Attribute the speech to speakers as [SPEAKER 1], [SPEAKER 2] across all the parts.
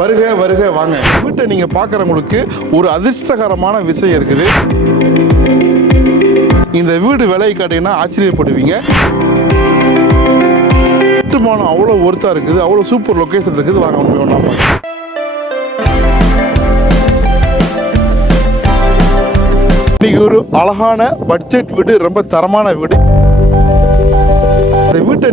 [SPEAKER 1] வருக வருக வாங்க. வீட்டை நீங்க பார்க்குறவங்களுக்கு ஒரு அதிர்ஷ்டகரமான விஷயம் இருக்குது. இந்த வீடு விலை கேட்டீங்கன்னா ஆச்சரியப்படுவீங்க. கட்டுமானம் அவ்வளோ ஒர்த்தாக இருக்குது. அவ்வளோ சூப்பர் லொக்கேஷன் இருக்குது. வாங்க முடியும் ஒன்றா இன்னைக்கு ஒரு அழகான பட்ஜெட் வீடு ரொம்ப தரமான வீடு.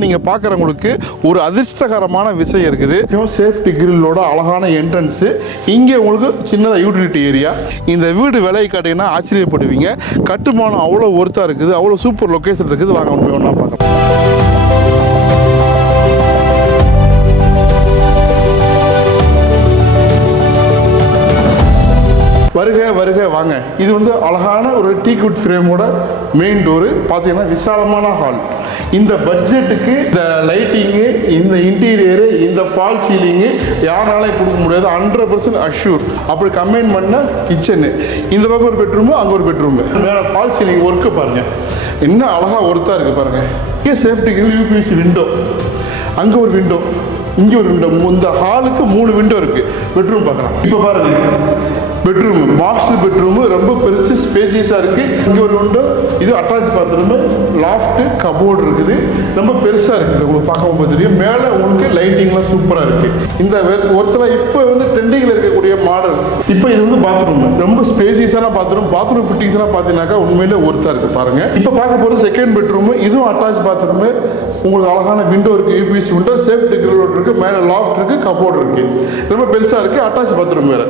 [SPEAKER 1] நீங்கள் பார்க்குறவங்களுக்கு ஒரு அதிர்ஷ்டகரமான விஷயம் இருக்குது. சேஃப்டி கிரில்லோட அழகான என்ட்ரன்ஸு இங்கே உங்களுக்கு சின்னதாக யூட்டிலிட்டி ஏரியா இந்த வீடு விலை கேட்டீங்கன்னா ஆச்சரியப்படுவீங்க. கட்டுமானம் அவ்வளோ ஒர்த்தாக இருக்குது. அவ்வளோ சூப்பர் லொக்கேஷன் இருக்குது. வாங்க ஒன்றா பார்க்கலாம். வருக வருக வாங்க. இது வந்து அழகான ஒரு டீ குட் ஃப்ரேமோட மெயின் டோரு பார்த்தீங்கன்னா விசாலமான ஹால் இந்த பட்ஜெட்டுக்கு இந்த லைட்டிங்கு இந்த இன்டீரியரு இந்த ஃபால் சீலிங்கு யாராலையும் கொடுக்க முடியாது. ஹண்ட்ரட் பர்சன்ட் அஷ்யூர் அப்படி கம்பைன் பண்ண கிச்சனு இந்த பக்கம் ஒரு பெட்ரூமு அங்கே ஒரு பெட்ரூமு மேலே ஃபால் சீலிங் ஒர்க்கு பாருங்க. என்ன அழகாக ஒர்த்தாக இருக்குது பாருங்க. இங்கே சேஃப்டிக்கு யூபிஎஸ்சி விண்டோ அங்கே ஒரு விண்டோ இங்கே ஒரு விண்டோ இந்த ஹாலுக்கு மூணு விண்டோ இருக்கு. பெட்ரூம் பார்க்கலாம். இப்போ பாருங்க. பெட்ரூம் மாஸ்டர் பெட்ரூம் ரொம்ப பெருசு ஸ்பேசியஸாக இருக்குது இங்கே ஒரு விண்டோ இது அட்டாச் பாத்ரூம் லாஃப்ட்டு கபோர்டு இருக்குது. ரொம்ப பெருசாக இருக்குது உங்களுக்கு பார்க்கும்போது தெரியும். மேலே உங்களுக்கு லைட்டிங்லாம் சூப்பராக இருக்குது இந்த ஒருத்தர் இப்போ வந்து ட்ரெண்டிங்கில் இருக்கக்கூடிய மாடல் இப்போ இது வந்து பாத்ரூம் ரொம்ப ஸ்பேசியஸான பாத்ரூம் பாத்ரூம் ஃபிட்டிங்ஸ்லாம் பார்த்தீங்கன்னாக்கா உண்மையிலே ஒருத்தா இருக்குது பாருங்கள் இப்போ பார்க்க போகிற செகண்ட் பெட்ரூம் இதுவும் அட்டாச் பாத்ரூம் உங்களுக்கு அழகான விண்டோ இருக்குது யூபிஎஸ் விண்டோ சேஃப்டி கிரில் இருக்குது மேலே லாஃப்ட் இருக்குது கபோர்டு இருக்குது ரொம்ப பெருசாக இருக்குது அட்டாச் பாத்ரூம் வேறு.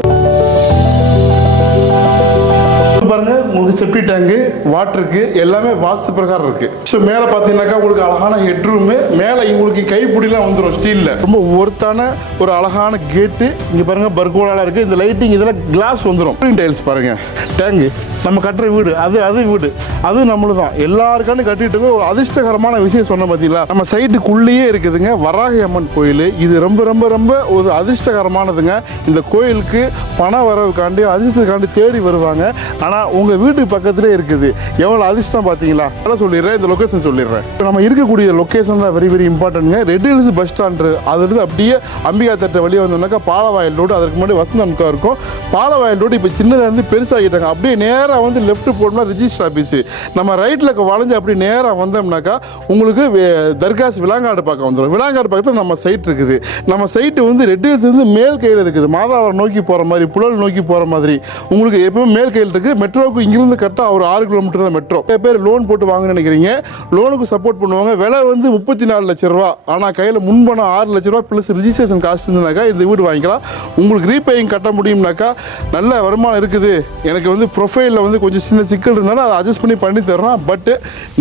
[SPEAKER 1] பாருங்க உங்களுக்கு செப்டி டேங்கு வாட்டருக்கு எல்லாமே வாஸ்து பிரகாரம் இருக்கு. ஸோ மேலே பார்த்தீங்கன்னாக்கா உங்களுக்கு அழகான ஹெட்ரூமு மேலே உங்களுக்கு கைப்பிடிலாம் வந்துடும் ஸ்டீலில் ரொம்ப ஒர்த்தான ஒரு அழகான கேட்டு இங்கே பாருங்க பர்கோலாலாம் இருக்கு. இந்த லைட்டிங் இதெல்லாம் கிளாஸ் வந்துடும் டைல்ஸ் பாருங்க. டேங்கு நம்ம கட்டுற வீடு அது அது வீடு. அது நம்மளு தான் எல்லாருக்கான கட்டிட்டு ஒரு அதிர்ஷ்டகரமான விஷயம் சொன்ன பார்த்தீங்களா நம்ம சைட்டுக்குள்ளேயே இருக்குதுங்க. வராகி அம்மன் கோயில். இது ரொம்ப ரொம்ப ரொம்ப ஒரு அதிர்ஷ்டகரமானதுங்க. இந்த கோயிலுக்கு பண வரவுக்காண்டி அதிர்ஷ்டத்துக்காண்டி தேடி வருவாங்க. ஆனால் உங்கள் வீட்டு பக்கத்திலே இருக்குது. எவ்வளோ அதிர்ஷ்டம் பார்த்தீங்களா அதெல்லாம் சொல்லிடுறேன். இந்த லொக்கேஷன் சொல்லிடுறேன். இப்போ நம்ம இருக்கக்கூடிய லொக்கேஷன் தான் வெரி வெரி இம்பார்ட்டன்ட்ங்க ரெட் ஹில்ஸ் பஸ் ஸ்டாண்டு அதுலேருந்து அப்படியே அம்பிகா தட்டை வழியே வந்தோம்னாக்கா பாலவாயல் ரோடு அதுக்கு முன்னாடி வசந்தம்கா இருக்கும். பாலவாயல் ரோடு இப்போ சின்னதாக இருந்து பெருசாகிட்டாங்க. அப்படியே நேராக வந்து லெஃப்ட் போடணும்னா ரிஜிஸ்டர் ஆஃபீஸு நம்ம ரைட்டில் வளைஞ்சு அப்படி நேராக வந்தோம்னாக்கா உங்களுக்கு வே- தர்காஸ் விலாங்காடு பக்கம் வந்துடும் விலாங்காடு பக்கத்தில் நம்ம சைட் இருக்குது. நம்ம சைட்டு வந்து ரெட்டு ஹில்ஸ் வந்து மேல் கையில் இருக்குது. மாதாவரம் நோக்கி போகிற மாதிரி புழல் நோக்கி போகிற மாதிரி. உங்களுக்கு எப்பவுமே மேல் கையில் இருக்குது மெட்ரோவுக்கு இங்கிருந்து கரெக்டாக ஒரு ஆறு கிலோமீட்டர் தான் மெட்ரோ. நிறைய பேர் லோன் போட்டு வாங்கன்னு நினைக்கிறீங்க. லோனுக்கு சப்போர்ட் பண்ணுவாங்க. விலை வந்து முப்பத்தி நாலு லட்ச ரூபா. ஆனால் கையில் முன்பணம் ஆறு லட்ச ரூபா ப்ளஸ் ரிஜிஸ்ட்ரேஷன் காஸ்ட் இருந்ததுனாக்கா இந்த வீடு வாங்கிக்கலாம். உங்களுக்கு ரீபேயிங் கட்ட முடியும்னாக்கா நல்ல வருமானம் இருக்குது. எனக்கு வந்து ப்ரொஃபைல் ப்ரொஃபைலில் வந்து கொஞ்சம் சின்ன சிக்கல் இருந்தாலும் அதை அட்ஜஸ்ட் பண்ணி பண்ணி தர்றோம் பட்டு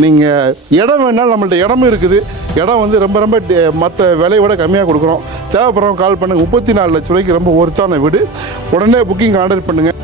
[SPEAKER 1] நீங்கள் இடம் வேணாலும் நம்மள்ட்ட இடமும் இருக்குது. இடம் வந்து ரொம்ப ரொம்ப மற்ற விலையை விட கம்மியாக கொடுக்குறோம் தேவைப்படுறவங்க கால் பண்ணுங்கள் முப்பத்தி நாலு லட்ச ரூபாய்க்கு ரொம்ப ஒர்த்தான வீடு. உடனே புக்கிங் ஆர்டர் பண்ணுங்கள்